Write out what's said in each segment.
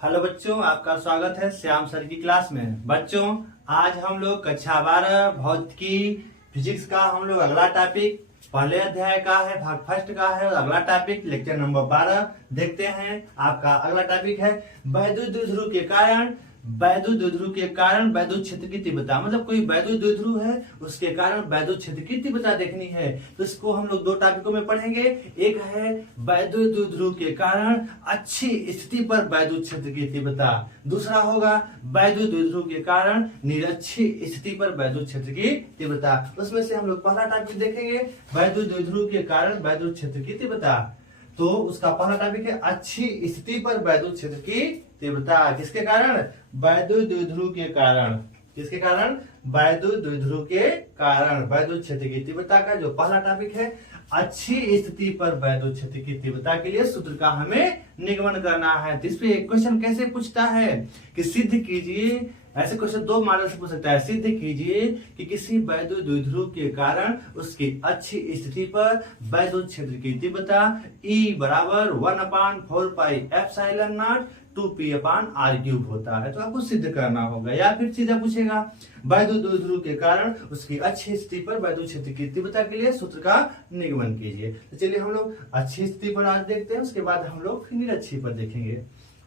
Hello बच्चों, आपका स्वागत है श्याम सर की क्लास में। बच्चों, आज हम लोग कक्षा 12 भौतिकी फिजिक्स का हम लोग अगला टॉपिक पहले अध्याय का है, भाग फर्स्ट का है। अगला टॉपिक लेक्चर नंबर 12 देखते हैं। आपका अगला टॉपिक है वैद्युत द्विध्रुव के कारण। वैद्युत द्विध्रुव के कारण वैद्युत क्षेत्र की तीव्रता, मतलब कोई वैद्युत द्विध्रुव है उसके कारण वैद्युत क्षेत्र की तीव्रता देखनी है। तो इसको हम लोग दो टॉपिकों में पढ़ेंगे। एक है वैद्युत द्विध्रुव के कारण अच्छी स्थिति पर वैद्युत क्षेत्र की तीव्रता, दूसरा होगा वैद्युत द्विध्रुव के कारण निरक्षी स्थिति पर वैद्युत क्षेत्र की तीव्रता। उसमें से हम लोग पहला टॉपिक देखेंगे वैद्युत द्विध्रुव के कारण वैद्युत क्षेत्र की तीव्रता। तो उसका पहला टॉपिक है अच्छी स्थिति पर वैद्युत क्षेत्र की तीव्रता। किसके कारण? वैद्युत द्विध्रुव के कारण। किसके कारण? वैद्युत द्विध्रुव के कारण वैद्युत क्षेत्र की तीव्रता का जो पहला टॉपिक है अच्छी स्थिति पर वैद्युत क्षेत्र की तीव्रता के लिए सूत्र का हमें निगमन करना है। तो इस पे एक क्वेश्चन कैसे पूछता है कि सिद्ध कीजिए, ऐसे क्वेश्चन दो मॉडल से पूछ सकता है। सिद्ध कीजिए कि किसी वैद्युत द्विध्रुव के कारण उसकी अच्छी स्थिति पर वैद्युत क्षेत्र की तीव्रता E बराबर 1/4πε0 2p/r³ होता है। तो आपको सिद्ध करना होगा, या फिर सीधा पूछेगा वैद्युत द्विध्रुव के कारण उसकी अच्छी स्थिति पर वैद्युत क्षेत्र की तीव्रता के लिए सूत्र का निगमन कीजिए। तो चलिए हम लोग अच्छी स्थिति पर आज देखते हैं, उसके बाद हम लोग निरक्षी पर देखेंगे।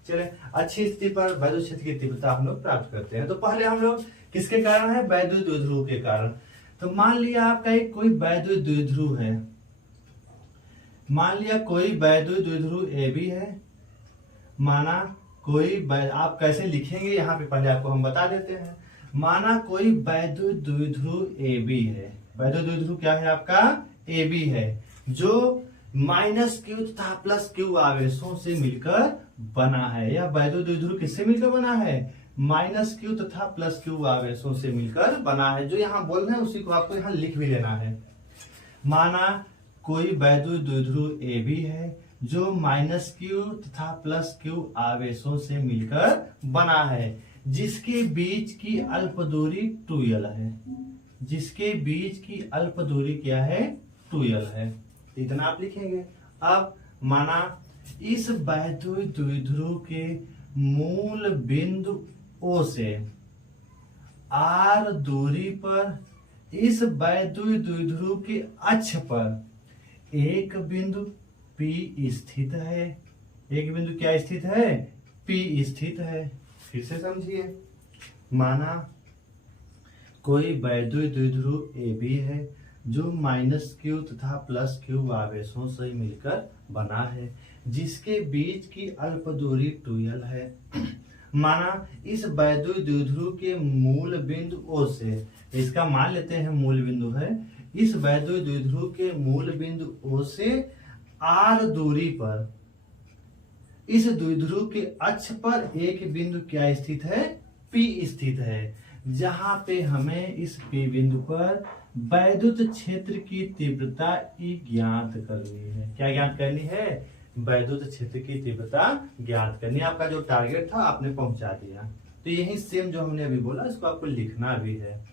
चलिए अच्छी स्थिति पर वैद्युत क्षेत्र की तीव्रता हम लोग प्राप्त करते हैं। तो पहले हम लोग किसके कारण है? वैद्युत द्विध्रुव के कारण। तो मान लिया आपका एक कोई वैद्युत द्विध्रुव है, मान लिया कोई वैद्युत द्विध्रुव AB है। माना कोई, आप कैसे लिखेंगे यहाँ पे पहले आपको हम बता देते हैं। माना कोई वैद्युत द्विध्रुव AB है। वैद्युत द्विध्रुव क्या है आपका? AB है, जो -q तथा +q आवेशों से मिलकर बना है। या वैद्युत द्विध्रुव किससे मिलकर बना है? -q तथा +q आवेशों से मिलकर बना है। जो यहाँ बोल रहे हैं उसी को आपको यहाँ लिख भी लेना है। माना कोई वैद्युत द्विध्रुव AB है जो -q तथा +q आवेशों से मिलकर बना है, जिसके बीच की अल्प दूरी 2l है। जिसके बीच की अल्प दूरी क्या है? 2l है। इतना आप लिखेंगे। अब माना इस वैद्युत द्विध्रुव के मूल बिंदु O से r दूरी पर इस वैद्युत द्विध्रुव के अक्ष पर एक बिंदु P स्थित है। एक बिंदु क्या स्थित है? P स्थित है। फिर से समझिए। माना कोई वैद्युत द्विध्रुव AB है जो -q तथा +q आवेशों से मिलकर बना है, जिसके बीच की अल्प दूरी 2l है। माना इस वैद्युत द्विध्रुव के मूल बिंदु O से, इसका मान लेते हैं मूल बिंदु है, इस वैद्युत द्विध्रुव के मूल बिंदु O से r दूरी पर इस द्विध्रुव के अक्ष पर एक बिंदु क्या स्थित है? P स्थित है, जहां पे हमें इस P बिंदु पर वैद्युत क्षेत्र की तीव्रता E ज्ञात करनी है। क्या ज्ञात करनी है? वैद्युत क्षेत्र की तीव्रता ज्ञात करनी। आपका जो टारगेट था आपने पहुंचा दिया। तो यही सेम जो हमने अभी बोला इसको आपको लिखना भी है।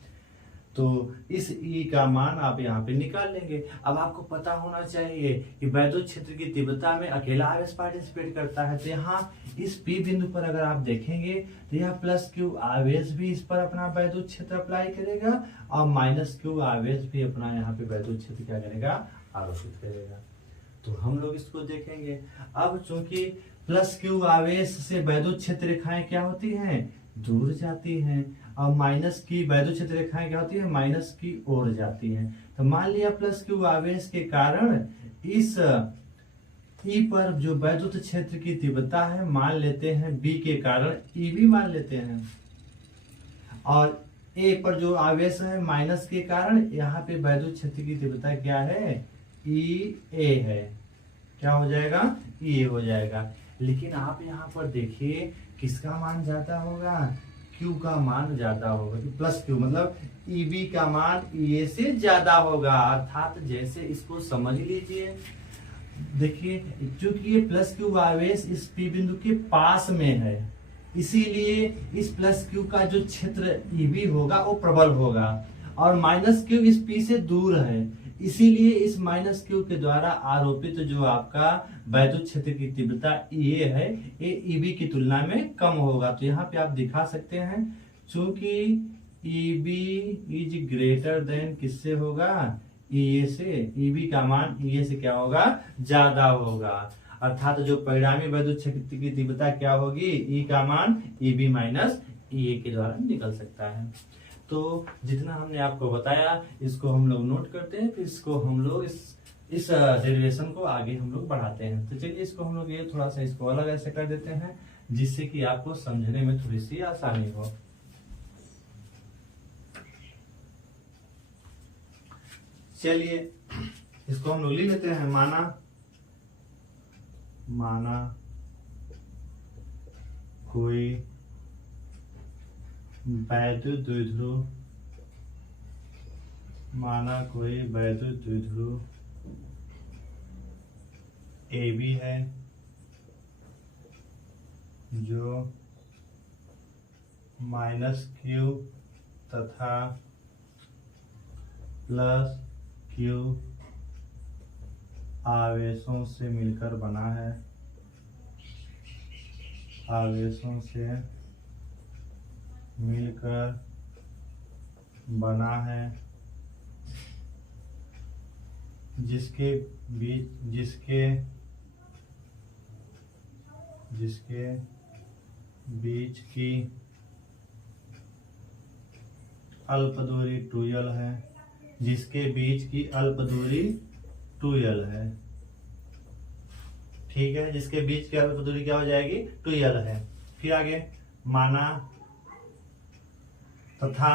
तो इस E का मान आप यहाँ पे निकाल लेंगे। अब आपको पता होना चाहिए कि वैद्युत क्षेत्र की तीव्रता में अकेला आवेश पार्टिसिपेट करता है। तो यहाँ इस P बिंदु पर अगर आप देखेंगे तो यह +q आवेश भी इस पर अपना वैद्युत क्षेत्र अप्लाई करेगा और -q आवेश भी अपना यहाँ पे वैद्युत क्षेत्र क्या करेगा? आरोपित करेगा। तो हम लोग इसको देखेंगे। अब चूंकि +q आवेश से वैद्युत क्षेत्र रेखाएं क्या होती हैं? दूर जाती हैं, और माइनस की वैद्युत क्षेत्र रेखाएं क्या होती है? माइनस की ओर जाती हैं। तो मान लिया +q आवेश के कारण इस E पर जो वैद्युत क्षेत्र की तीव्रता है मान लेते हैं B के कारण EB मान लेते हैं, और A पर जो आवेश है माइनस के कारण यहाँ पे वैद्युत क्षेत्र की तीव्रता क्या है? EA है। क्या हो जाएगा? EA हो जाएगा। लेकिन आप यहाँ पर देखिए किसका मान ज्यादा होगा? Q का मान ज्यादा होगा। तो +q मतलब EB का मान EA से ज्यादा होगा। अर्थात जैसे इसको समझ लीजिए, देखिए चूंकि ये +q आवेश इस P बिंदु के पास में है, इसीलिए इस +q का जो क्षेत्र EB होगा वो प्रबल होगा, और -q इस P से दूर है, इसीलिए इस माइनस क्यू के द्वारा आरोपित जो आपका वैद्युत क्षेत्र की तीव्रता ये है, ये ईबी की तुलना में कम होगा। तो यहाँ पे आप दिखा सकते हैं, चूंकि ईबी इज ग्रेटर देन किससे होगा, ईए से, ईबी का मान ईए से क्या होगा, ज्यादा होगा। अर्थात जो परिणामी वैद्युत क्षेत्र की तीव्रता क्या होगी, ई का मान ईबी माइनस ईए के द्वारा निकल सकता है। तो जितना हमने आपको बताया इसको हम लोग नोट करते हैं, फिर इसको हम लोग इस डेरिवेशन को आगे हम लोग बढ़ाते हैं। तो चलिए इसको हम लोग ये थोड़ा सा इसको अलग ऐसे कर देते हैं, जिससे कि आपको समझने में थोड़ी सी आसानी हो। चलिए इसको हम लोग लिख लेते हैं। माना कोई वैद्युत द्विध्रुव, माना कोई वैद्युत द्विध्रुव AB है जो -Q तथा +Q आवेशों से मिलकर बना है, आवेशों से मिलकर बना है, जिसके बीच की अल्प दूरी 2l है, जिसके बीच की अल्प दूरी 2l है। ठीक है, जिसके बीच की अल्प दूरी क्या हो जाएगी, 2l है। फिर आगे माना तथा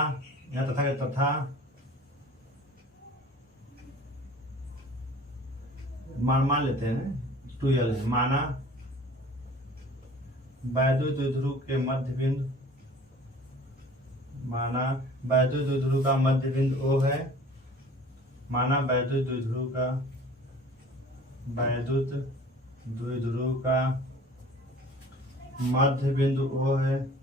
मान लेते हैं 2l है। माना वैद्युत द्विध्रुव के मध्य बिंदु, माना वैद्युत द्विध्रुव का मध्य बिंदु O है, माना वैद्युत द्विध्रुव का मध्य बिंदु O है,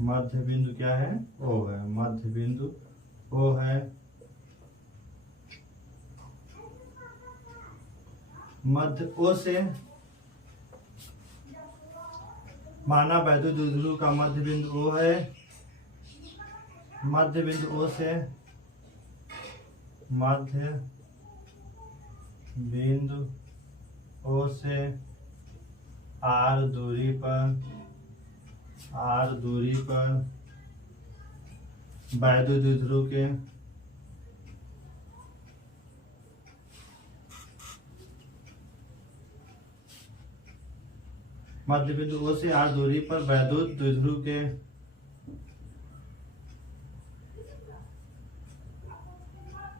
मध्य बिंदु क्या है, O है, मध्य बिंदु O है। मध्य O से, माना वैद्युत द्विध्रुव का मध्य बिंदु O है, मध्य बिंदु O से, मध्य बिंदु O से R दूरी पर वैद्युत द्विध्रुव के मध्य बिंदु O से R दूरी पर वैद्युत द्विध्रुव के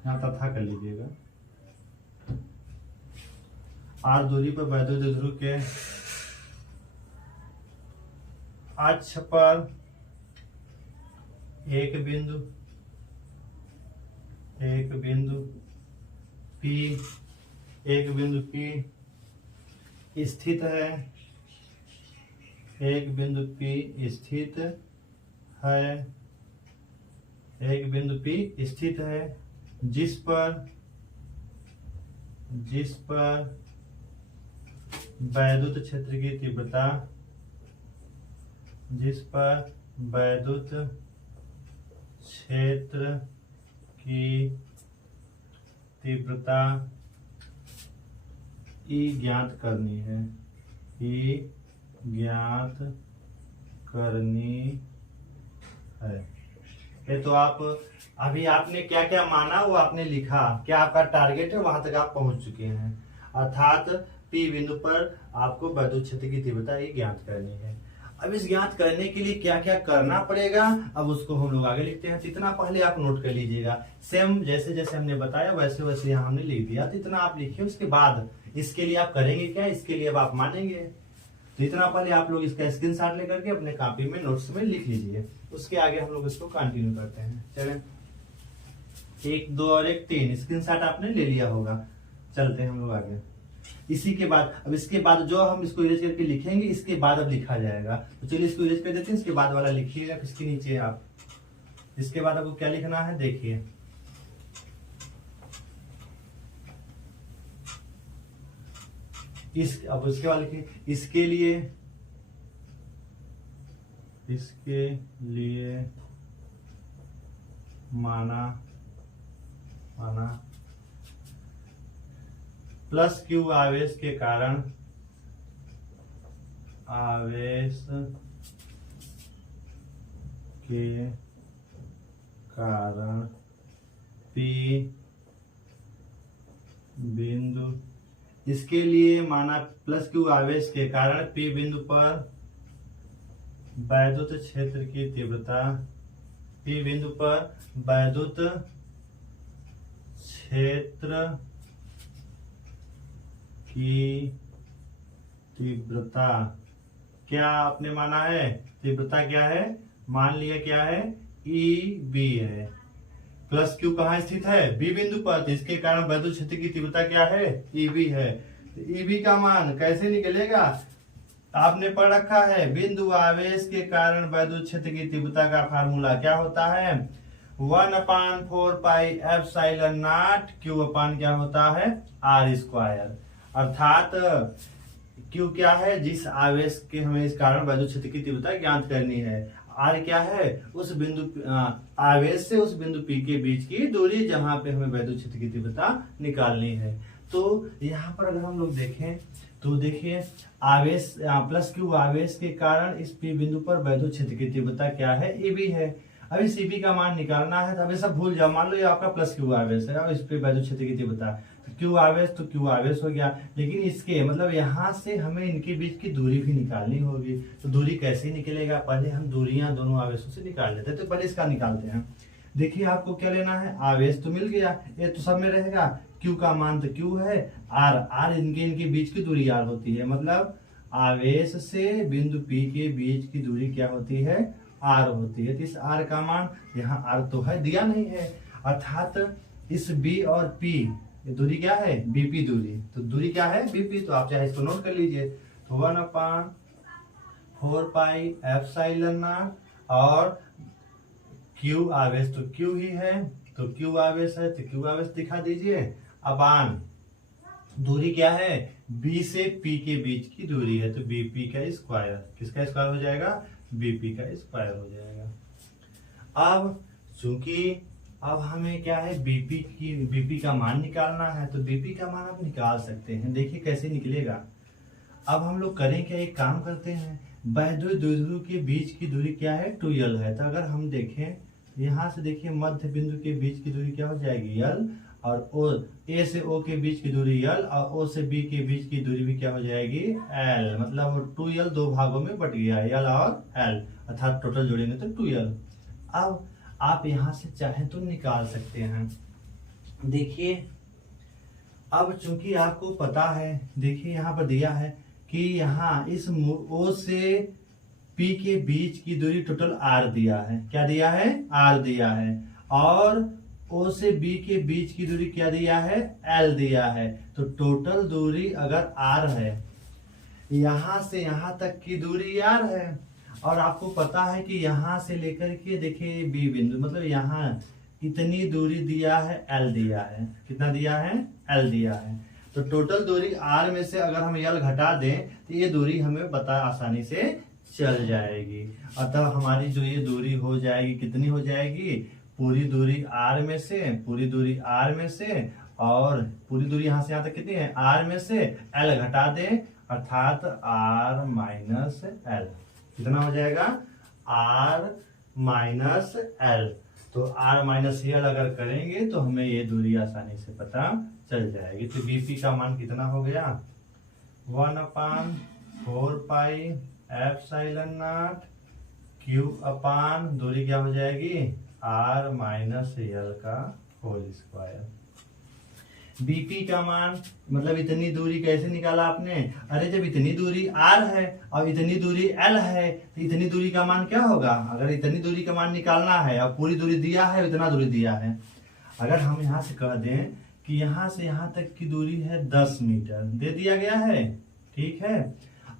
यहाँ तथा कर लीजिएगा, R दूरी पर वैद्युत द्विध्रुव के अक्ष पर एक बिंदु P स्थित है, एक बिंदु P स्थित है, जिस पर वैद्युत क्षेत्र की तीव्रता, E ज्ञात करनी है। ये तो आप अभी आपने क्या क्या माना वो आपने लिखा, क्या आपका टारगेट है, वहां तक आप पहुंच चुके हैं। अर्थात P बिंदु पर आपको वैद्युत क्षेत्र की तीव्रता ये ज्ञात करनी है। अब इस ज्ञात करने के लिए क्या क्या करना पड़ेगा, अब उसको हम लोग आगे लिखते हैं। तो इतना पहले आप नोट कर लीजिएगा, सेम जैसे जैसे हमने बताया वैसे वैसे यहाँ हमने लिख दिया। तो इतना आप लिखिए, उसके बाद इसके लिए आप करेंगे क्या, इसके लिए अब आप मानेंगे। तो इतना पहले आप लोग इसका स्क्रीनशॉट लेकर के अपने कॉपी में नोट्स में लिख लीजिए, उसके आगे हम लोग इसको कंटिन्यू करते हैं। चलें, 1 2 और 1 3 स्क्रीनशॉट आपने ले लिया होगा। चलते हैं हम लोग आगे। इसी के बाद अब इसके बाद जो हम इसको इरेज करके लिखेंगे, इसके बाद अब लिखा जाएगा। तो चलिए इसको इरेज कर देते हैं, इसके बाद वाला लिखिएगा किसके नीचे आप। इसके बाद आपको क्या लिखना है देखिए, अब उसके बाद लिखिए इसके लिए माना प्लस क्यू आवेश के कारण P बिंदु, इसके लिए माना प्लस क्यू आवेश के कारण P बिंदु पर वैद्युत क्षेत्र की तीव्रता, P बिंदु पर वैद्युत क्षेत्र की तीव्रता क्या आपने माना है? तीव्रता क्या है? मान लिया क्या है? EB है। प्लस क्यू कहाँ स्थित है? बी बिंदु पर, तो इसके कारण वैद्युत क्षेत्र की तीव्रता क्या है? EB है। तो EB का मान कैसे निकलेगा? आपने पढ़ रखा है, बिंदु आवेश के कारण वैद्युत क्षेत्र की तीव्रता का फार्मूला क्या होता है? 1/4πε0 Q अपान क्या होता है? R²। अर्थात Q क्या है? जिस आवेश के हमें इस कारण वैद्युत क्षेत्र की तीव्रता ज्ञात करनी है। R क्या है? उस बिंदु आवेश से उस बिंदु P के बीच की दूरी जहां पे हमें वैद्युत क्षेत्र की तीव्रता निकालनी है। तो यहाँ पर अगर हम लोग देखें तो देखिए आवेश प्लस क्यू आवेश के कारण इस P बिंदु पर वैद्युत क्षेत्र की तीव्रता क्या है? EB है। अब इस EB का मान निकालना है तो अब ये सब भूल जाओ। मान लो ये आपका प्लस क्यू आवेश है और इस पे वैद्युत क्षेत्र की तीव्रता, तो क्यू आवेश तो क्यू आवेश हो गया, लेकिन इसके मतलब यहाँ से हमें इनके बीच की दूरी भी निकालनी होगी। तो दूरी कैसे निकलेगा? पहले हम दूरियां दोनों आवेशों से निकाल लेते हैं। तो पहले इसका निकालते हैं। देखिए आपको क्या लेना है? आवेश तो मिल गया, ये तो सब में रहेगा। क्यू का मान तो क्यू है, आर इनके बीच की दूरी आर होती है। मतलब आवेश से बिंदु P के बीच की दूरी क्या होती है? आर होती है। तो इस आर का मान, यहाँ आर तो है, दिया नहीं है, अर्थात इस B और P ये दूरी क्या है? BP दूरी। तो दूरी क्या है? BP। तो आप चाहे इसको नोट कर लीजिए। तो 1/4πε0 और Q आवेश तो Q ही है, तो Q आवेश है तो Q आवेश दिखा दीजिए। अपान दूरी क्या है? B से P के बीच की दूरी है, तो BP का स्क्वायर। किसका स्क्वायर हो जाएगा? BP का स्क्वायर हो जाएगा। अब चूंकि अब हमें क्या है? BP का मान निकालना है, तो BP का मान आप निकाल सकते हैं। देखिए कैसे निकलेगा। अब हम लोग करें क्या? एक काम करते हैं, वैद्युत द्विध्रुव के बीच की दूरी क्या है? 2L है। तो अगर हम देखें यहाँ से, देखिए मध्य बिंदु के बीच की दूरी क्या हो जाएगी? L, और A से O के बीच की दूरी L, और O से B के बीच की दूरी भी क्या हो जाएगी? L। मतलब 2L दो भागों में बट गया, L और L, अर्थात टोटल जोड़ेंगे तो 2L। अब आप यहाँ से चाहें तो निकाल सकते हैं। देखिए अब चूंकि आपको पता है, देखिए यहाँ पर दिया है कि यहाँ इस O से P के बीच की दूरी टोटल R दिया है। क्या दिया है? R दिया है। और O से B के बीच की दूरी क्या दिया है? L दिया है। तो टोटल दूरी अगर R है, यहाँ से यहाँ तक की दूरी R है, और आपको पता है कि यहाँ से लेकर के देखिए B बिंदु, मतलब यहाँ इतनी दूरी दिया है, L दिया है। कितना दिया है? L दिया है। तो टोटल दूरी R में से अगर हम L घटा दें तो ये दूरी हमें बता आसानी से चल जाएगी। अतः हमारी जो ये दूरी हो जाएगी, कितनी हो जाएगी? पूरी दूरी R में से, पूरी दूरी R में से, और पूरी दूरी यहाँ से यहाँ तक कितनी है? R में से L घटा दें, अर्थात R माइनस L। कितना हो जाएगा? R minus L। तो R माइनस L अगर करेंगे तो हमें ये दूरी आसानी से पता चल जाएगी। तो BP का मान कितना हो गया? 1/4πε0 Q अपान दूरी क्या हो जाएगी? R माइनस L का होल स्क्वायर। BP का मान मतलब इतनी दूरी कैसे निकाला आपने? अरे जब इतनी दूरी R है और इतनी दूरी L है, तो इतनी दूरी का मान क्या होगा? अगर इतनी दूरी का मान निकालना है और पूरी दूरी दिया है, इतना दूरी दिया है, अगर हम यहाँ से कह दें कि यहाँ से यहाँ तक की दूरी है 10 मीटर दे दिया गया है, ठीक है,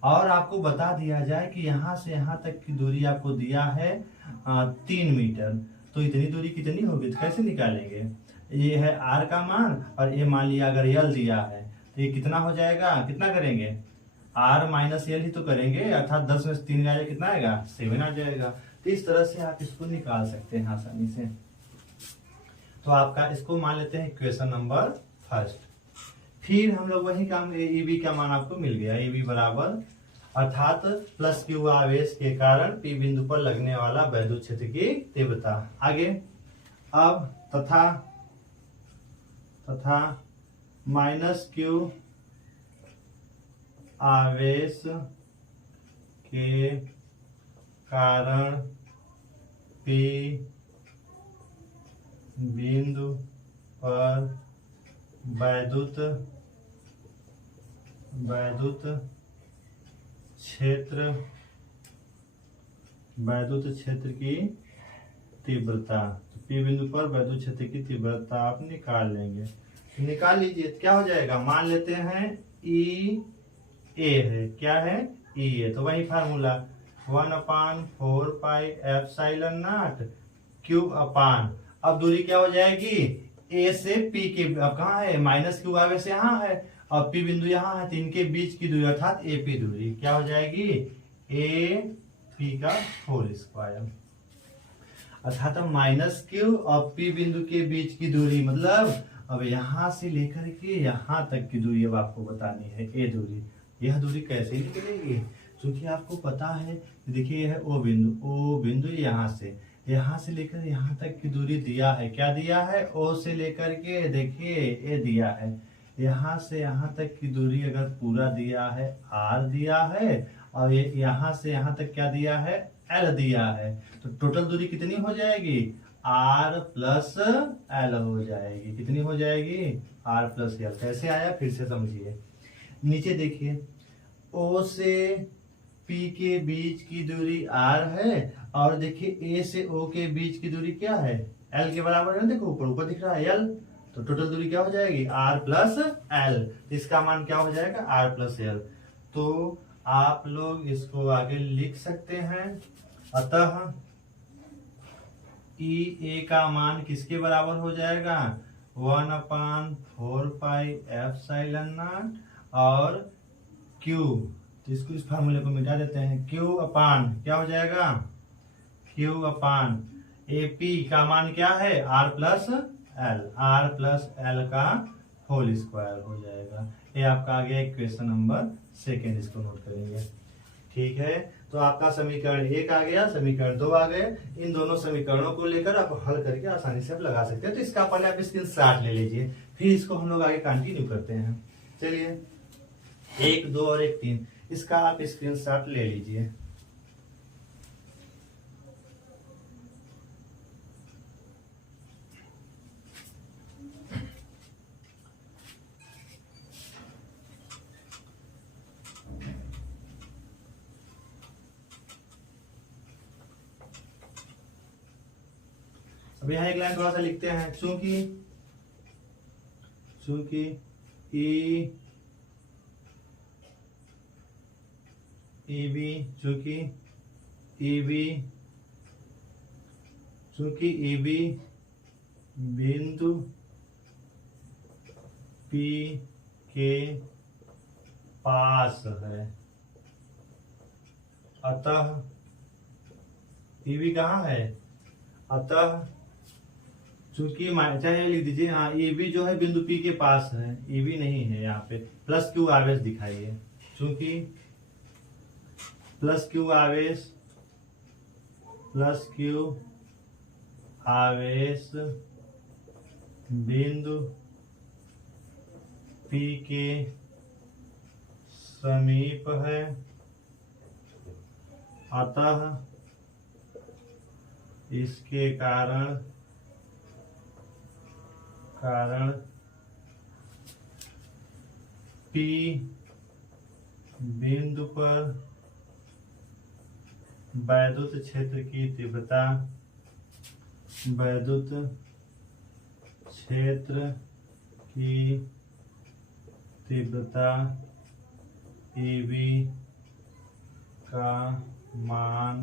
और आपको बता दिया जाए कि यहाँ से यहाँ तक की दूरी आपको दिया है 3 मीटर, तो इतनी दूरी कितनी होगी? तो कैसे निकालेंगे? ये है R का मान, और ये मान लिया अगर L दिया है, तो ये कितना हो जाएगा, कितना करेंगे, आर माइनस एल ही तो करेंगे, अर्थात 10 में से 3 आ जाए कितना आएगा, 7 आ जाएगा। तो इस तरह से आप इसको निकाल सकते हैं आसानी से। तो आपका इसको मान लेते हैं इक्वेशन नंबर फर्स्ट। फिर हम लोग वही काम, ए बी का मान आपको मिल गया, ए बी बराबर अर्थात प्लस क्यू आवेश के कारण पी बिंदु पर लगने वाला वैद्युत क्षेत्र की तीव्रता। आगे अब तथा माइनस क्यू आवेश के कारण पी बिंदु पर वैद्युत क्षेत्र की तीव्रता। तो पी बिंदु पर वैद्युत क्षेत्र की तीव्रता आप निकाल लेंगे। निकाल लीजिए, क्या हो जाएगा, मान लेते हैं ई ए है, क्या है, ई ए, तो वही formula 1/4 pi epsilon naught Q upon, अब दूरी क्या हो जाएगी, ए से पी के, अब कहाँ है, माइनस क्यू आवेश यहाँ है, अब पी बिंदु यहाँ है, तो इनके बीच की दूरी अर्थात ए पी दूरी क्या हो जाएगी, ए पी का होल स्क्वायर, अर्थात माइनस क्यू और पी बिंदु के बीच की दूरी, मतलब अब यहाँ से लेकर के यहाँ तक की दूरी अब आपको बतानी है, ए दूरी। यह दूरी कैसे निकलेगी, क्योंकि आपको पता है, देखिए यह ओ बिंदु यहाँ से लेकर यहाँ तक की दूरी दिया है, क्या दिया है, ओ से लेकर के देखिए ए दिया है, यहाँ से यहाँ तक की दूरी अगर पूरा दिया है, आर दिया है, और ये यहाँ से यहाँ तक क्या दिया है, एल दिया है, तो टोटल दूरी कितनी हो जाएगी, आर प्लस एल हो जाएगी, कितनी हो जाएगी, आर प्लस एल। कैसे आया फिर से समझिए, नीचे देखिए, ओ से पी के बीच की दूरी आर है, और देखिए ए से ओ के बीच की दूरी क्या है, एल के बराबर है, देखो ऊपर दिख रहा है एल, तो टोटल दूरी क्या हो जाएगी, आर प्लस एल, इसका मान क्या हो जाएगा, आर प्लस एल। तो आप लोग इसको आगे लिख सकते हैं, अतः ई ए का मान किसके बराबर हो जाएगा, 1/4 पाई एप्सिलॉन नॉट और क्यू, तो इसको इस फार्मूले को मिटा देते हैं, क्यू अपान क्या हो जाएगा, क्यू अपान ए पी का मान क्या है, आर प्लस एल का होल स्क्वायर हो जाएगा। ये आपका आ गया इक्वेशन नंबर सेकेंड, इसको नोट करेंगे, ठीक है। तो आपका समीकरण 1 आ गया, समीकरण 2 आ गए, इन दोनों समीकरणों को लेकर आप हल करके आसानी से आप लगा सकते हैं। तो इसका पहले आप स्क्रीनशॉट ले लीजिए, फिर इसको हम लोग आगे कंटिन्यू करते हैं। चलिए 1, 2 और 1, 3, इसका आप स्क्रीनशॉट ले लीजिए। अब यहाँ एक लाइन थोड़ा सा लिखते हैं, चूंकि ए बी बिंदु पी के पास है, अतः ए बी कहाँ है, अतः चूंकि चाहे लिख दीजिए, हाँ ए बी जो है बिंदु पी के पास है, ए बी नहीं है, यहाँ पे प्लस क्यू आवेश दिखाइए, चूंकि प्लस क्यू आवेश बिंदु पी के समीप है, अतः इसके कारण पी बिंदु पर वैद्युत क्षेत्र की तीव्रता ए बी का मान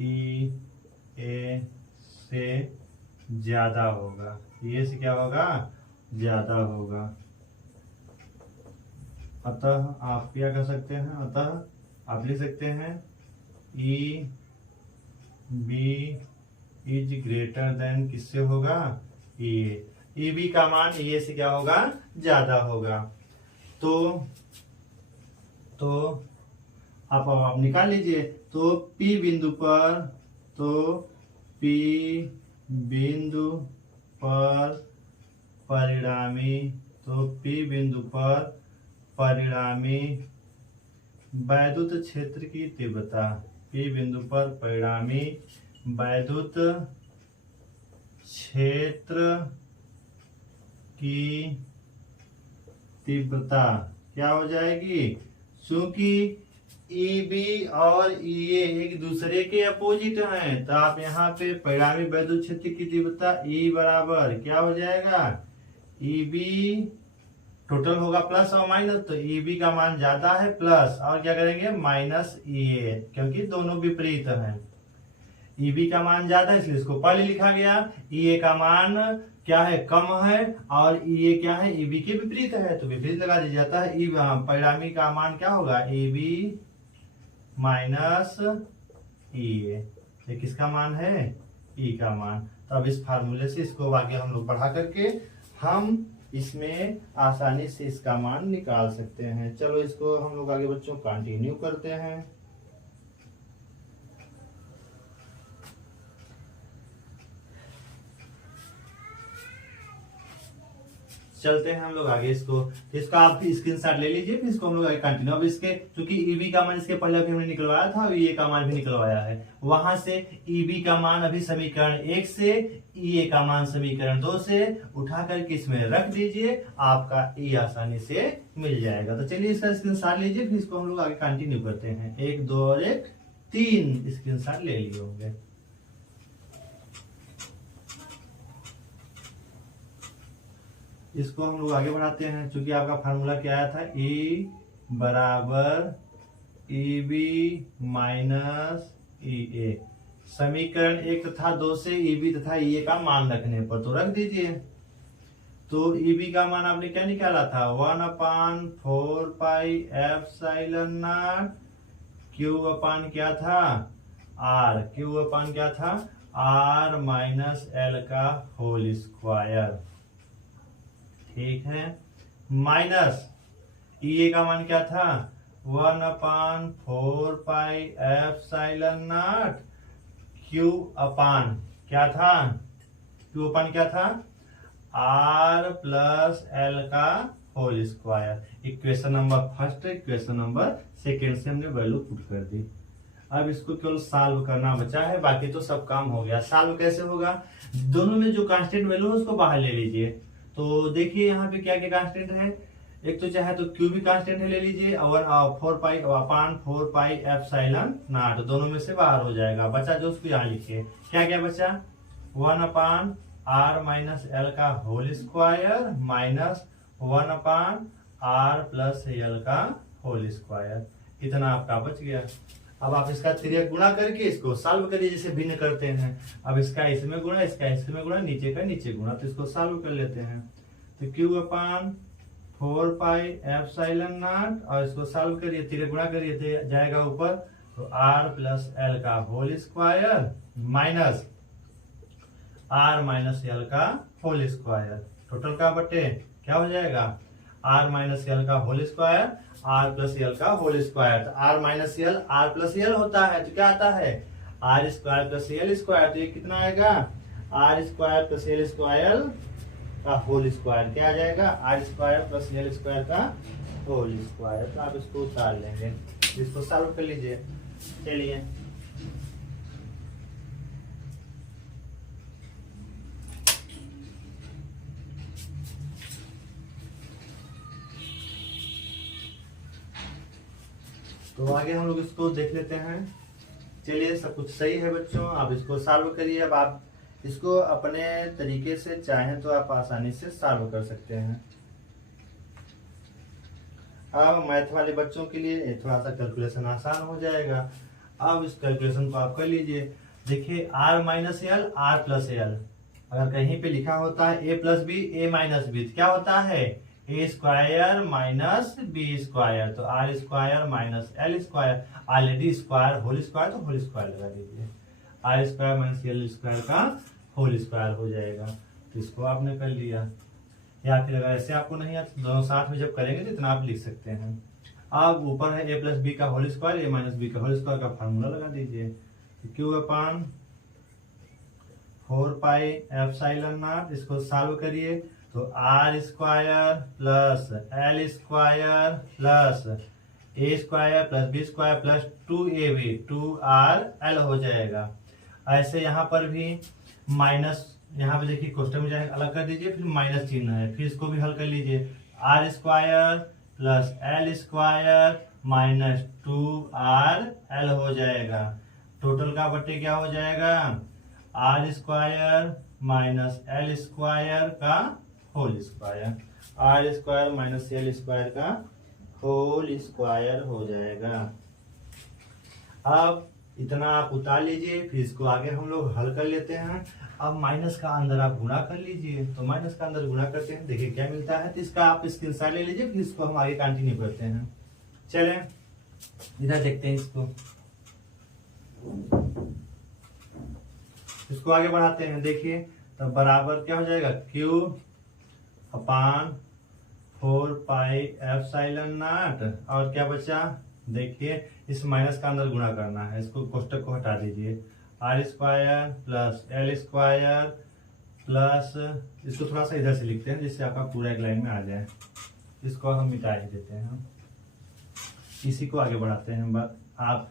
ई ए से ज्यादा होगा, ये से क्या होगा, ज्यादा होगा। अतः आप क्या कर सकते हैं, अतः आप लिख सकते हैं e b is greater than किससे होगा, ई बी का मान ए से क्या होगा, ज्यादा होगा। तो आप निकाल लीजिए। तो P बिंदु पर, तो P बिंदु पर परिणामी, तो P बिंदु पर परिणामी वैद्युत क्षेत्र की तीव्रता, P बिंदु पर परिणामी वैद्युत क्षेत्र की तीव्रता क्या हो जाएगी, चूंकि EB और EA एक दूसरे के अपोजिट हैं, तो आप यहाँ पे परिणामी वैद्युत क्षेत्र की तीव्रता E बराबर क्या हो जाएगा, EB टोटल होगा प्लस और माइनस, तो EB का मान ज्यादा है प्लस, और क्या करेंगे माइनस EA, क्योंकि दोनों विपरीत हैं। EB का मान ज्यादा है इसलिए इसको पहले लिखा गया, EA का मान क्या है, कम है, और EA क्या है, EB के विपरीत है, तो विपरीत लगा दिया जाता है। परिणामी का मान क्या होगा, EB माइनस EA, ये किसका मान है, E का मान। तो अब इस फार्मूले से इसको आगे हम लोग बढ़ा करके हम इसमें आसानी से इसका मान निकाल सकते हैं। चलो इसको हम लोग आगे बच्चों कंटिन्यू करते हैं। चलते हैं हम लोग आगे इसको, तो इसका आप स्क्रीनशॉट ले लीजिए, फिर इसको हम लोग आगे कंटिन्यू। अब इसके क्योंकि EB का मान इसके पहले अभी हमने निकलवाया था, EA का मान भी निकलवाया है, वहां से EB का मान अभी समीकरण 1 से, EA का मान समीकरण 2 से उठा करके इसमें रख दीजिए, आपका E आसानी से मिल जाएगा। तो चलिए इसका स्क्रीनशॉट लीजिए, फिर इसको हम लोग आगे कंटिन्यू करते हैं। 1 2 और 1 3 स्क्रीनशॉट ले लिए होंगे। इसको हम लोग आगे बढ़ाते हैं, क्योंकि आपका फार्मूला क्या आया था, E बराबर EB माइनस EA, समीकरण 1 तथा 2 से EB तथा EA का मान रखने पर, तो रख दीजिए। तो EB का मान आपने क्या निकाला था, 1/4 pi epsilon not Q upon क्या था, R, Q अपान क्या था, R माइनस L का होल स्क्वायर, ठीक है, माइनस EA का मान क्या था, 1/4 pi epsilon not Q upon क्या था, Q अपान क्या था, R प्लस L का whole square. Equation number first, equation number second से हमने वैल्यू पुट कर दी। अब इसको केवल सॉल्व करना बचा है, बाकी तो सब काम हो गया। सॉल्व कैसे होगा, दोनों में जो कांस्टेंट वैल्यू है उसको बाहर ले लीजिए। तो देखिए यहाँ पे क्या क्या कांस्टेंट है, एक तो चाहे तो Q भी कांस्टेंट है ले लीजिए, और 4 पाई एप्सिलॉन नॉट, दोनों में से बाहर हो जाएगा। बचा जो उसको यहाँ लिखिए, क्या क्या बचा, 1/R माइनस L का whole square minus 1/R plus L का होल स्क्वायर, इतना आपका बच गया। अब आप इसका तिर्यक गुणा करके इसको सॉल्व करिए, जैसे भिन्न करते हैं। अब इसका इसमें गुणा, इसका इसमें गुणा, नीचे का नीचे गुणा, तो इसको सॉल्व कर लेते हैं। तो Q/4 पाई एप्सिलॉन नॉट, और इसको सॉल्व करिए, तिर्यक गुणा करिए तो जाएगा ऊपर, तो R प्लस L का whole square minus R minus L का होल स्क्वायर, टोटल का बटे क्या हो जाएगा, R माइनस L का whole square, R plus L का होल स्क्वायर। तो R minus L R plus L होता है, तो क्या आता है, R square plus L square, तो ये कितना आएगा, R square plus L square का होल स्क्वायर, क्या आ जाएगा, R square plus L square का होल स्क्वायर। तो आप इसको उतार लेंगे, इसको सॉल्व कर लीजिए। चलिए तो आगे हम लोग इसको देख लेते हैं। चलिए सब कुछ सही है बच्चों, आप इसको सॉल्व करिए। अब आप इसको अपने तरीके से चाहें तो आप आसानी से सॉल्व कर सकते हैं। अब मैथ वाले बच्चों के लिए थोड़ा सा कैलकुलेशन आसान हो जाएगा। अब इस कैलकुलेशन को आप कर लीजिए। देखिए R minus L R plus L, अगर कहीं पे लिखा होता है A plus B A minus B, तो क्या होता है A square minus B square, तो R square minus L square, already square whole square तो होल स्क्वायर लगा दीजिए, R square minus L square का होल स्क्वायर हो जाएगा। तो इसको आपने कर लिया, या फिर अगर ऐसे आपको नहीं आता दोनों साथ में जब करेंगे तो इतना आप लिख सकते हैं। अब ऊपर है ए प्लस बी का whole square, A minus B का होल स्क्वायर का फार्मूला लगा दीजिए, Q upon 4 pi epsilon naught, इसको सॉल्व करिए तो R square plus L square plus A square plus B square plus 2ab 2rl हो जाएगा। ऐसे यहाँ पर भी माइनस, यहाँ पे देखिए क्वेश्चन में जाए अलग कर दीजिए, फिर माइनस चिन्ह है, फिर इसको भी हल कर लीजिए, R square plus L square minus 2rl हो जाएगा। टोटल का बट्टे क्या हो जाएगा, R square minus L square का whole square, R square minus L square का होल स्क्वायर हो जाएगा। अब इतना आप उतार लीजिए, फिर इसको आगे हम लोग हल कर लेते हैं। अब माइनस का अंदर आप गुणा कर लीजिए, तो माइनस का अंदर गुणा करते हैं, देखिए क्या मिलता है। तो इसका आप स्क्रीनशॉट ले लीजिए, फिर इसको हम आगे कंटिन्यू करते हैं। चलें इधर देखते हैं, इसको आगे बढ़ाते हैं। देखिए तब बराबर क्या हो जाएगा, Q upon 4 pi epsilon not, और क्या बचा, देखिए इस माइनस का अंदर गुणा करना है, इसको कोष्टक को हटा दीजिए, R square plus L square plus, इसको थोड़ा सा इधर से लिखते हैं जिससे आपका पूरा एक लाइन में आ जाए, इसको हम मिटा ही देते हैं, इसी को आगे बढ़ाते हैं बात। आप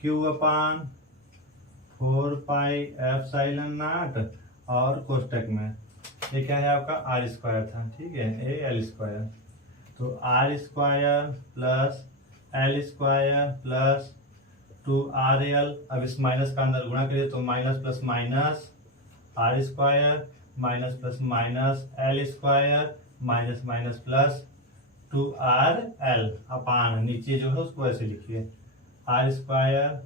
Q upon 4 pi epsilon not और कोष्टक में ये क्या है आपका आर स्क्वायर था, ठीक है, ए एल स्क्वायर, तो R square plus L square plus 2rl, अब इस माइनस का अंदर गुणा करिए तो minus plus minus R square minus plus minus L square minus minus plus 2rl upon, नीचे जो है उसको ऐसे लिखिए, R square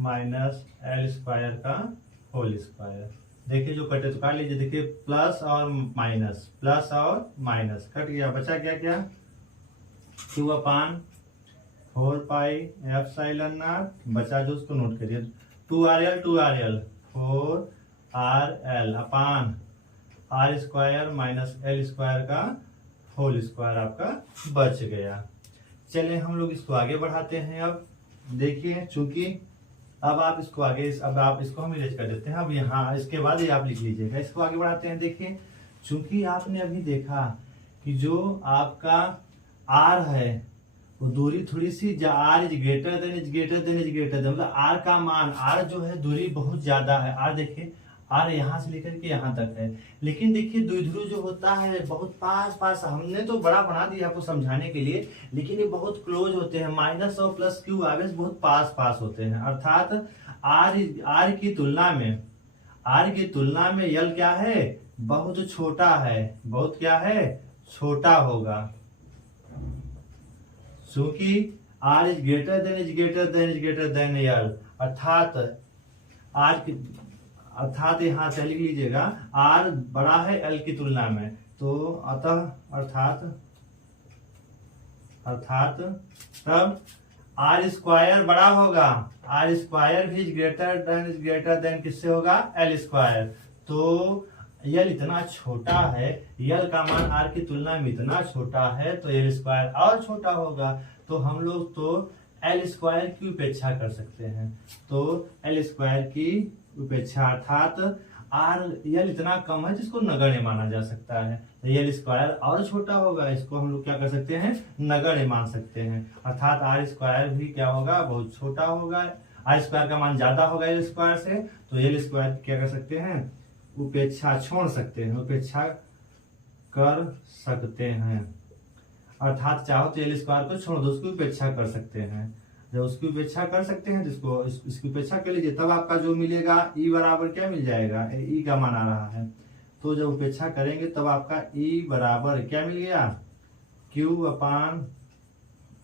minus L square का होल स्क्वायर। देखिए जो कटे तो काट लीजिए, देखिए प्लस और माइनस, प्लस और माइनस कट गया, बचा क्या क्या, Q upon 4 pi epsilon naught, बचा जो उसको नोट करिए, 2rl 4rl upon R square minus L square का होल स्क्वायर आपका बच गया। चलिए हम लोग इसको आगे बढ़ाते हैं। अब देखिए चूंकि अब आप इसको आगे, अब आप इसको हम इरेज कर देते हैं, अब यहाँ इसके बाद ही आप लिख लीजिएगा, इसको आगे बढ़ाते हैं। देखिए चूंकि आपने अभी देखा कि जो आपका आर है वो दूरी थोड़ी सी, R is greater than is greater than is greater than, मतलब आर का मान, आर जो है दूरी बहुत ज्यादा है, आर देखिए आर यहाँ से लेकर के यहाँ तक है, लेकिन देखिए द्विध्रुव जो होता है बहुत पास पास, हमने तो बड़ा बना दिया आपको समझाने के लिए, लेकिन ये बहुत क्लोज होते हैं, माइनस और प्लस क्यू आवेश बहुत पास पास होते हैं, अर्थात आर की तुलना में यल क्या है, बहुत छोटा है, बहुत क्या है, छोटा होगा, क्योंकि R is greater than is greater than is greater than L, अर्थात यहाँ से लिख लीजिएगा आर बड़ा है एल की तुलना में, तो अतः अर्थात तब आर स्क्वायर बड़ा होगा, आर स्क्वायर भी ग्रेटर देन किससे होगा, एल स्क्वायर, तो यल इतना छोटा है, यल का मान आर की तुलना में इतना छोटा है, तो एल स्क्वायर और छोटा होगा, तो हम लोग तो एल स्क्वायर की उपेक्षा कर सकते हैं, तो एल स्क्वायर की उपेक्षा, अर्थात आर यल इतना कम है जिसको नगण्य माना जा सकता है, तो यल स्क्वायर और छोटा होगा, इसको हम लोग क्या कर सकते हैं, नगण्य मान सकते हैं, अर्थात आर स्क्वायर भी क्या होगा, बहुत छोटा होगा, आर स्क्वायर का मान ज्यादा होगा एल स्क्वायर से, तो एल स्क्वायर क्या कर सकते हैं, उपेक्षा छोड़ सकते हैं, उपेक्षा कर सकते हैं, अर्थात चाहो तो एल स्क्वायर को छोड़ दो, उसकी उपेक्षा कर सकते हैं, जब उसकी उपेक्षा कर सकते हैं जिसको इसकी उपेक्षा कर लीजिए, तब आपका जो मिलेगा ई बराबर क्या मिल जाएगा, ई का मान आ रहा है, तो जब उपेक्षा करेंगे तब आपका ई बराबर क्या मिल गया, Q upon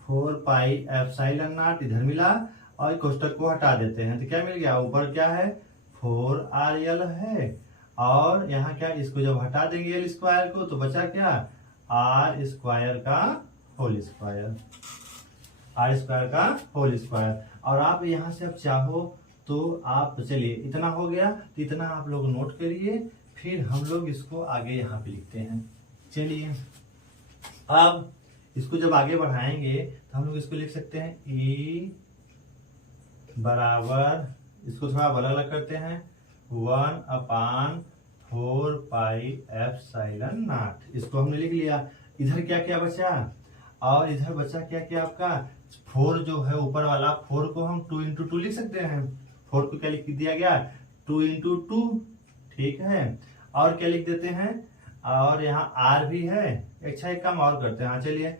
4 pi epsilon not, इधर मिला और कोष्टक को हटा देते हैं तो क्या मिल गया, ऊपर क्या है 4rl है और यहाँ क्या, इसको जब हटा देंगे एल स्क्वायर को तो बचा क्या, आर स्क्वायर का होल स्क्वायर, आर स्क्वायर का होल स्क्वायर। और आप यहाँ से अब चाहो तो आप, चलिए इतना हो गया, तो इतना आप लोग नोट करिए, फिर हम लोग इसको आगे यहाँ पे लिखते हैं। चलिए अब इसको जब आगे बढ़ाएंगे तो हम लोग इसको लिख सकते हैं ई बराबर, इसको थोड़ा अलग अलग करते हैं, 1/4 पाई एप्सिलॉन नॉट। इसको हमने लिख लिया। इधर क्या क्या बचा, और इधर बचा क्या क्या आपका 4 जो है ऊपर वाला, 4 को हम 2 × 2 लिख सकते हैं। 4 को क्या लिख दिया गया, 2 × 2, ठीक है। और क्या लिख देते हैं, और यहाँ आर भी है, अच्छा एक काम और करते हैं, हाँ चलिए,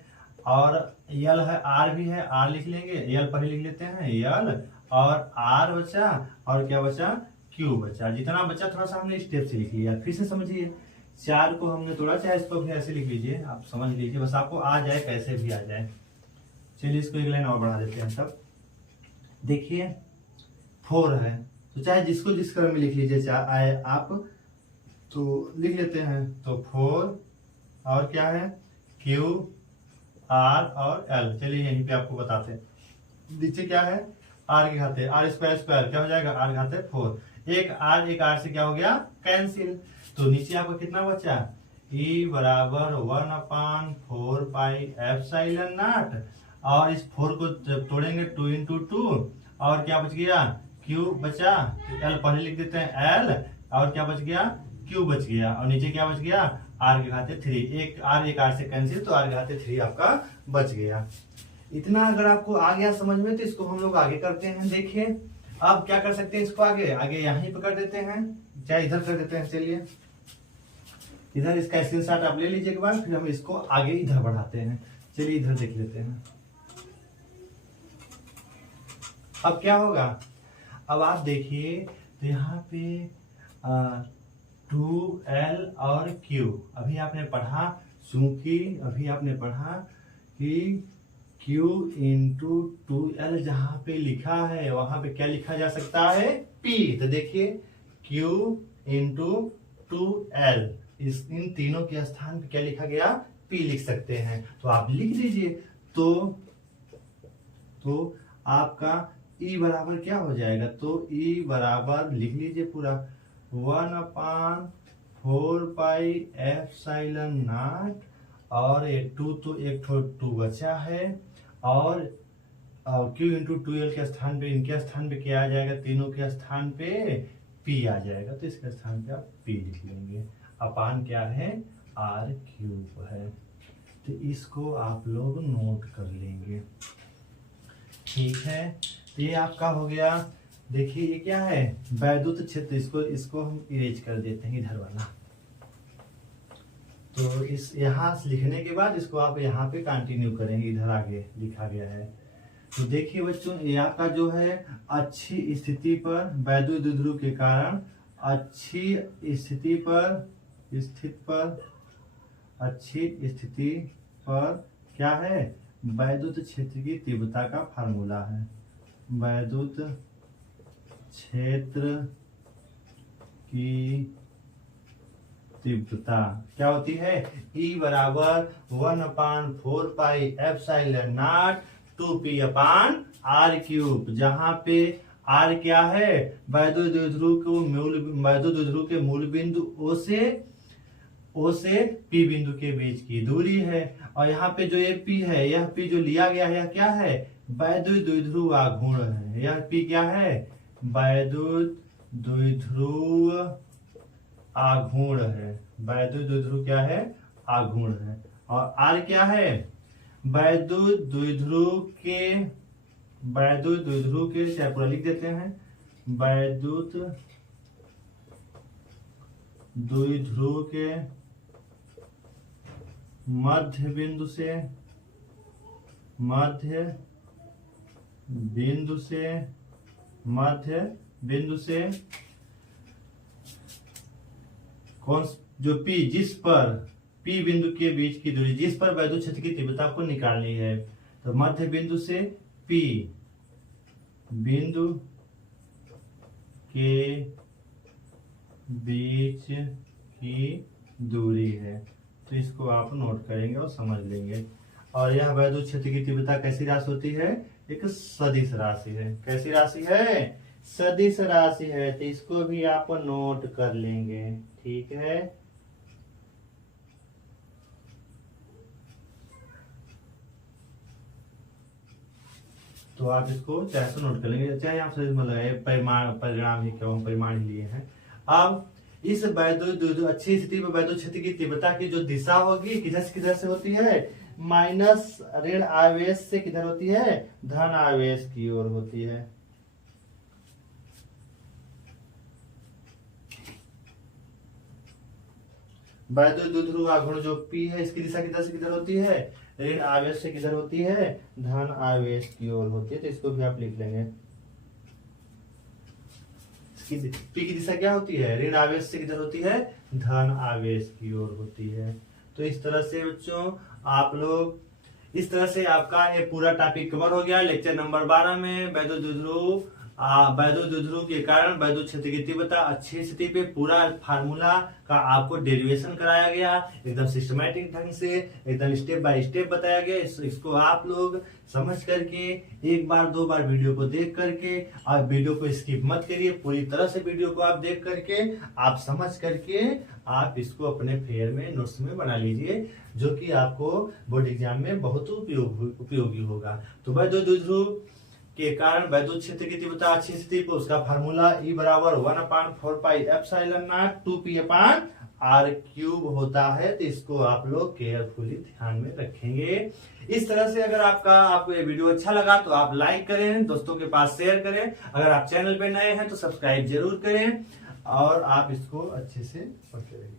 और यल है, आर भी है, आर लिख लेंगे, यल पहले लिख लेते हैं यल, और आर बचा, और क्या बचा, क्यू बचा। जितना बचा थोड़ा सा हमने स्टेप से लिख लिया। फिर से समझिए, 4 को हमने तोड़ा, चाहे इसको भी ऐसे लिख लीजिए, आप समझ लीजिए, बस आपको आ जाए कैसे भी आ जाए। चलिए इसको एक लाइन और बढ़ा देते हैं। तब देखिए 4 है, तो चाहे जिसको जिस क्रम में लिख लीजिए आए आप, तो लिख लेते हैं। तो 4 और क्या है, क्यू, आर और एल। चलिए यहीं पे आपको बताते हैं। नीचे क्या है, आर के घाते, आर स्क्वायर स्क्वायर क्या हो जाएगा, आर घाते 4, एक आर से क्या हो गया, कैंसिल। तो नीचे आपका कितना बचा, ई बराबर 1/4 पाई एप्सिलॉन नॉट, और इस 4 को जब तोड़ेंगे 2 × 2, और क्या बच गया, क्यू बचा, एल पहले लिख देते हैं एल, और क्या बच गया, क्यू बच गया, और नीचे क्या बच गया, आर के घाते 3, एक आर से कैंसिल, तो आर के घाते 3 आपका बच गया। इतना अगर आपको आ गया समझ में, तो इसको हम लोग आगे करते हैं। देखिए अब क्या कर सकते हैं, इसको आगे यहीं पे कर देते हैं, चाहे इधर कर देते हैं। चलिए इधर इसका स्क्रीनशॉट आप ले लीजिए एक बार, फिर हम इसको आगे इधर बढ़ाते हैं। चलिए इधर देख लेते हैं। अब क्या होगा, अब आप देखिए, तो यहाँ पे 2L और Q अभी आपने पढ़ा, चूंकि अभी आपने पढ़ा कि Q × 2L जहां पे लिखा है वहां पे क्या लिखा जा सकता है, P। तो देखिए Q × 2L, इन तीनों के स्थान पे क्या लिखा गया, P लिख सकते हैं। तो आप लिख दीजिए। तो आपका E बराबर क्या हो जाएगा, तो E बराबर लिख लीजिए पूरा 1/4 पाई एप्सिलॉन नॉट, और ये 2 तो एक 2 बचा है, और Q × 2L के स्थान पे, इनके स्थान पे क्या आ जाएगा, तीनों के स्थान पे P आ जाएगा। तो इसके स्थान पे आप P लिख लेंगे, अपान क्या है, R³ है। तो इसको आप लोग नोट कर लेंगे, ठीक है। तो ये आपका हो गया। देखिए ये क्या है, वैद्युत क्षेत्र, इसको हम इरेज कर देते हैं इधर वाला। तो इस यहाँ लिखने के बाद इसको आप यहाँ पे कंटिन्यू करेंगे, इधर आगे लिखा गया है। तो देखिए बच्चों, ये आपका जो है अच्छी स्थिति पर वैद्युत द्विध्रुव के कारण, अच्छी स्थिति पर क्या है, वैद्युत क्षेत्र की तीव्रता का फार्मूला है। वैद्युत क्षेत्र की तीव्रता क्या होती है, E बराबर 1/4 पाई एप्सिलॉन नॉट 2P/R³, जहां पे R क्या है, वैद्युत द्विध्रुव के मूल बिंदु O से P बिंदु के बीच की दूरी है। और यहाँ पे जो ये P है, यह P जो लिया गया है, यह क्या है, वैद्युत द्विध्रुव आघूर्ण है। यह P क्या है, वैद्युत द्विध्रुव आघूर्ण है। वैद्युत द्विध्रुव क्या है, आघूर्ण है। और R क्या है, वैद्युत द्विध्रुव के चाहे पूरा लिख देते हैं, वैद्युत द्विध्रुव के मध्य बिंदु से कौन जो P, जिस पर P बिंदु के बीच की दूरी, जिस पर वैद्युत क्षेत्र की तीव्रता को निकालनी है, तो मध्य बिंदु से P बिंदु के बीच की दूरी है। तो इसको आप नोट करेंगे और समझ लेंगे। और यह वैद्युत क्षेत्र की तीव्रता कैसी राशि होती है? एक सदिश राशि है। कैसी राशि है? सदिश राशि है। तो इसको भी आप नोट कर लेंगे। ठीक है, तो आप इसको चाहे से नोट कर लेंगे, चाहे आप मतलब परिणाम ही क्यों परिमाण ही लिए हैं। अब इस वैद्युत अच्छी स्थिति में वैद्युत क्षेत्र की तीव्रता की जो दिशा होगी किधर से होती है? माइनस ऋण आवेश से किधर होती है? धन आवेश की ओर होती है। वैद्युत द्विध्रुव आघूर्ण जो P है इसकी दिशा किधर से किधर होती है? ऋण आवेश से किधर होती है? धन आवेश की ओर होती है। तो इसको भी आप लिख लेंगे। P की दिशा क्या होती है? ऋण आवेश से किधर होती है? धन आवेश की ओर होती है। तो इस तरह से बच्चों आप लोग, इस तरह से आपका ये पूरा टॉपिक कवर हो गया। लेक्चर नंबर 12 में वैद्युत द्विध्रुव के कारण वैद्युत क्षेत्र की तीव्रता अच्छी स्थिति पे पूरा फार्मूला का आपको डेरिवेशन कराया गया, एकदम सिस्टमैटिक ढंग से, एकदम स्टेप बाय स्टेप बताया गया। इसको आप लोग समझ करके एक बार दो बार वीडियो को देख करके, और वीडियो को स्किप मत करिए, पूरी तरह से वीडियो को आप देख करके आप समझ करके आप इसको अपने फेयर में नोट्स में बना लीजिए, जो कि आपको बोर्ड एग्जाम में बहुत उपयोगी होगा। तो वैद्युत द्विध्रुव के कारण वैद्युत क्षेत्र की तीव्रता अच्छी स्थिति पर उसका फार्मूला E बराबर 1/4 पाई एप्सिलॉन नॉट 2p/r³ होता है। तो इसको आप लोग केयरफुली ध्यान में रखेंगे। इस तरह से अगर आपको ये वीडियो अच्छा लगा तो आप लाइक करें, दोस्तों के पास शेयर करें। अगर आप चैनल पे नए हैं तो सब्सक्राइब जरूर करें, और आप इसको अच्छे से पढ़ते रहिए।